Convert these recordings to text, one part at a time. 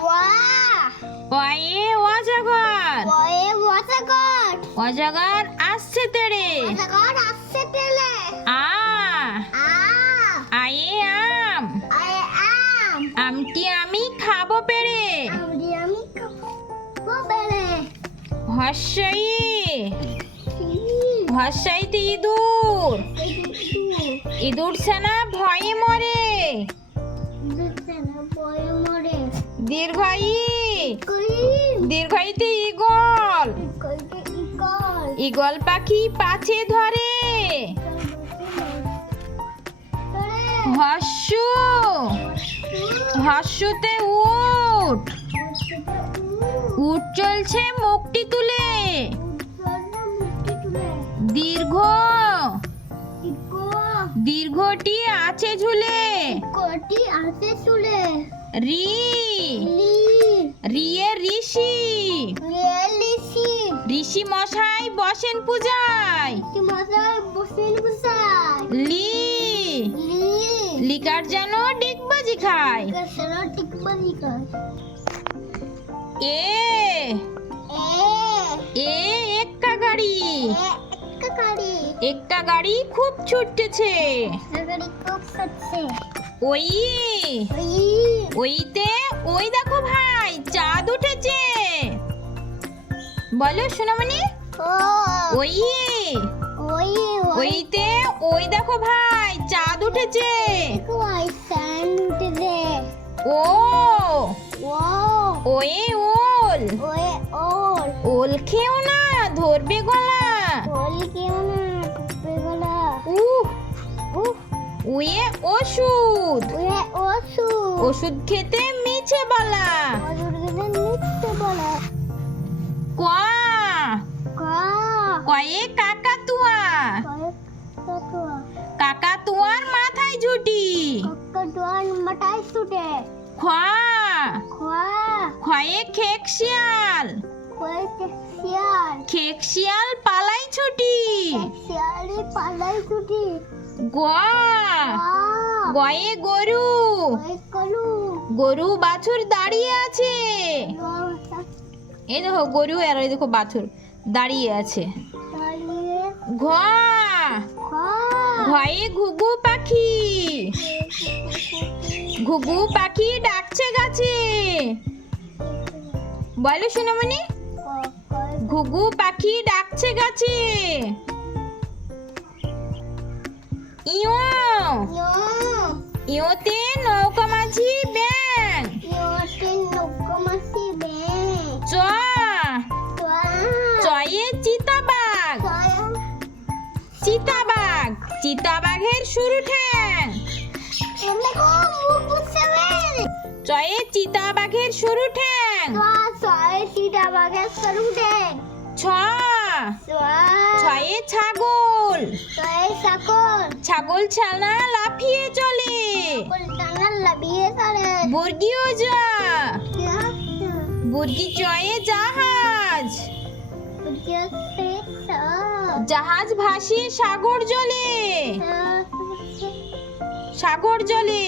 ওয়া ওয়ে অজগর ওয়ে ওয়াটাগর অজগর আসছে তেড়ে ওয়াটাগর আসছে তেলে আ আ আয়ে আম আই আম আমটি আমি খাবো পেড়ে আমি কবেলে হর্ষই হর্ষাইতে ইঁদুর ইঁদুর ছানা ভয়ে মরে দীর্ঘই দীর্ঘইতে ঈগল ঈগল পাখি পাছে ধরে হর্ষু হর্ষুতে উট উট চলছে মুখটি তুলে দীর্ঘ দীর্ঘটি আছে ঝুলে রি রিয়ে ঋষি ঋষি মশাই বসেন পূজায় লি লিকার যেন ডিগবাজি খায় এ এ এক্কা গাড়ি একটা গাড়ি খুব ছুটতেছে ওই ওইতে ওই দেখো ভাই চাঁদ উঠেছে বলো সোনামণি ওই ওইতে ওই দেখো ভাই চাঁদ উঠেছে ও ওয়ে ওল ওল খেও না ধরবে গলা উয়ে ওষুধ ওষুধ খেতে মিছে বলা কোয়া কয়ে কাকাতুয়া কাকাতুয়ার মাথায় ঝুটি খোয়া খয়ে খেক শিয়াল খেক শিয়াল পালাই ছুটি গোয়া গয়ে গরু গরু বাছুর দাঁড়িয়ে আছে এই দেখো গরু আর এই দেখো বাছুর দাঁড়িয়ে আছে ঘোয়া ঘয়ে ঘুঘু পাখি ঘুঘু পাখি ডাকছে গাছে বলো সোনামণি ঘুঘু পাখি ডাকছে গাছে ইয়ো ইয়োতে নৌকা মাঝি ব্যাং চ চয়ে চিতাবাঘ চিতাবাঘ চিতাবাঘের শুরু ঠ্যাং চয়ে চিতাবাঘের শুরু ঠ্যাং ছ ছয়ে ছাগল ছাগল ছানা লাফিয়ে চলে বর্গীয় যা বর্গী চয়ে জাহাজ জাহাজ ভাসিয়ে সাগর জলে সাগর জলে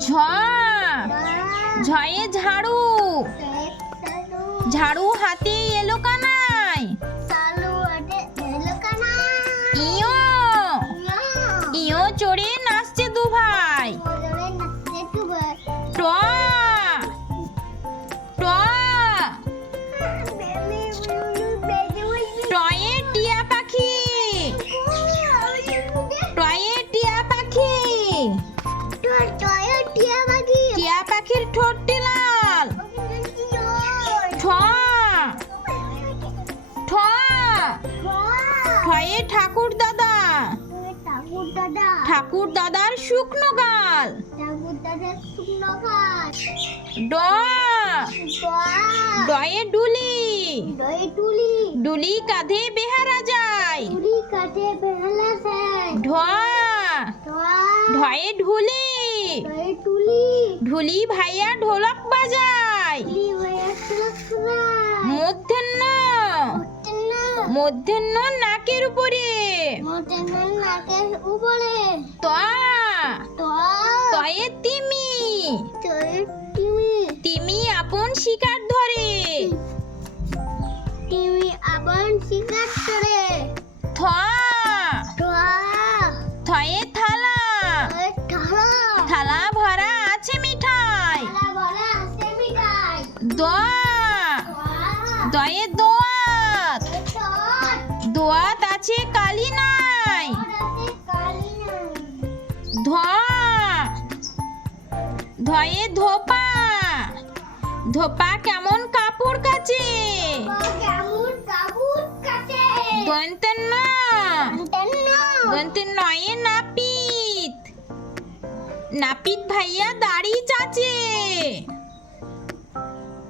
ঝ ঝয়ে ঝাড়ু ঝাড়ু হাতে এলো কানাই ইয়ো ইয়ো চড়ে নাচছে দু ভাই ট ট টয়ে টিয়া পাখি টয়ে টিয়া পাখি টিয়া পাখির ঠোঁটটি লাল ঠ ঠ ঠয়ে ঠাকুর দাদা ঠাকুর দাদার শুকনো গাল ড ডয়ে ডুলি ডুলি কাঁধে বেহারা যায় ঢ ঢয়ে ঢুলি ঢুলি ভাইয়া ঢোলক বাজায় মধ্যাহ্ন মধ্যাহ্ন নাকের উপরে তয়ে তিমি তিমি তিমি আপন শিকার ধরে। তিমি আপন শিকার করে। থ ধোয়া থয়ে থালা, ঠালা থালা ভরা আছে মিঠাই। থালা ভরা আছে মিঠাই। দোয়া দয়ে দোয়াত, দোয়াত আছে কালি নাই। ধোয়া ধয়ে ধোপা, ধোপা কেমন কাপড় কাচে। দন্তের ন, দন্তের নয়ে নাপিত, নাপিত ভাইয়া দাড়ি চাচে।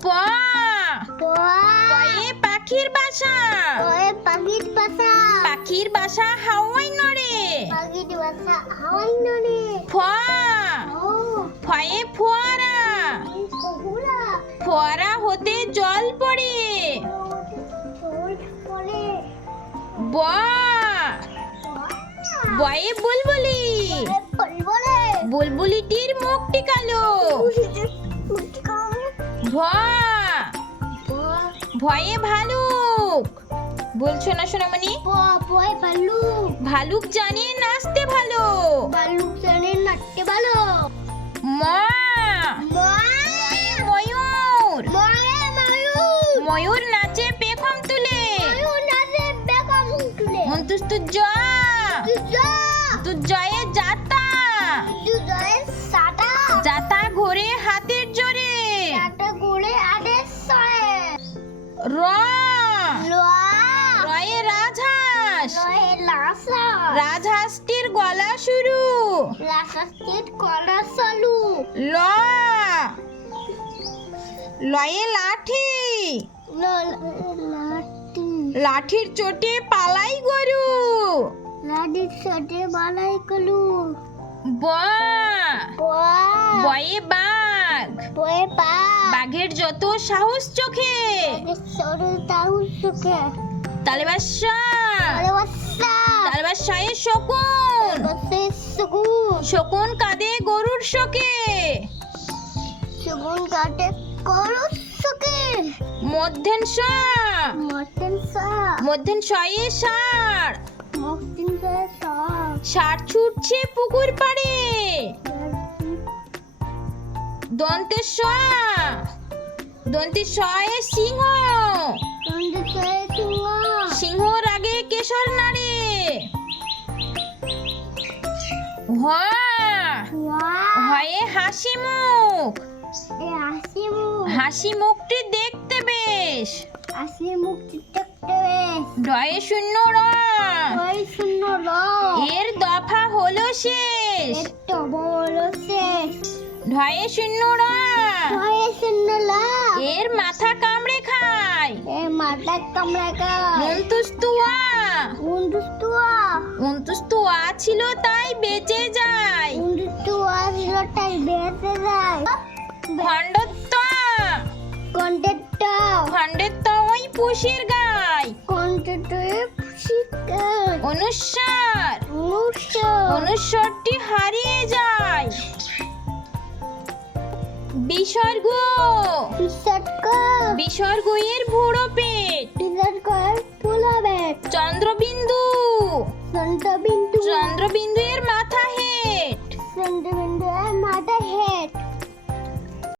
প পয়ে পাখির বাসা, পাখির বাসা পাখির বাসা হাওয়াই নড়ে। পাখির বাসা হাওয়াই নড়ে। ফ ফয়ে ফোয়ারা, ফোয়ারা হতে জল পড়ে। ব বয়ে বুলবুলি, বুলবুলিটির মুখটি কালো। ভ ভয়ে ভালুক, বলছো না সোনামণি? ভালুক জানে নাচতে ভালো। ভালুক জানে নাচতে ভালো। ম ময়ূর, ময়ূর নাচে পেখম তুলে। অন্তুস্তু জ, তু জয়ে জাতা, জাতা ঘোরে হাতের জোরে। র রয়ে রাজহাঁস, রাজহাঁসটির গলা শুরু। ল লয়ে লাঠি, লাঠির চোটে পালাই গরু। ব বয়ে বাঘ, বাঘের যত সাহস চোখে। তালেবাসা, তালেবাসায়ে শকুন, শকুন কাঁদে গরুর শোকে। মধ্যেন স, মধ্যেন শয়ে ষাঁড়, ষাঁড় ছুটছে পুকুর পাড়ে। দন্তে স, দন্তে শয়ে সিংহ, সিংহ রাগে কেশর নাড়ে। হ হয়ে হাসি মুখ, হাসি মুখটি দেখতে বেশ। ঢয়ে শূন্য র, এর দফা হলো শেষ। ঢয়ে শূন্য র, এর মাথা কামড়ে খায়। অন্তুস্তুয়া ছিল তাই বেঁচে যায়। খণ্ডত্ব, খণ্ডেত্ব ওই পুষির গায়। অনুস্বার, অনুস্বরটি হারিয়ে যায়। বিসর্গ, বিসর্গ এর বুড়ো পেট। চন্দ্রবিন্দু, চন্দ্রবিন্দু এর মাথা হেট।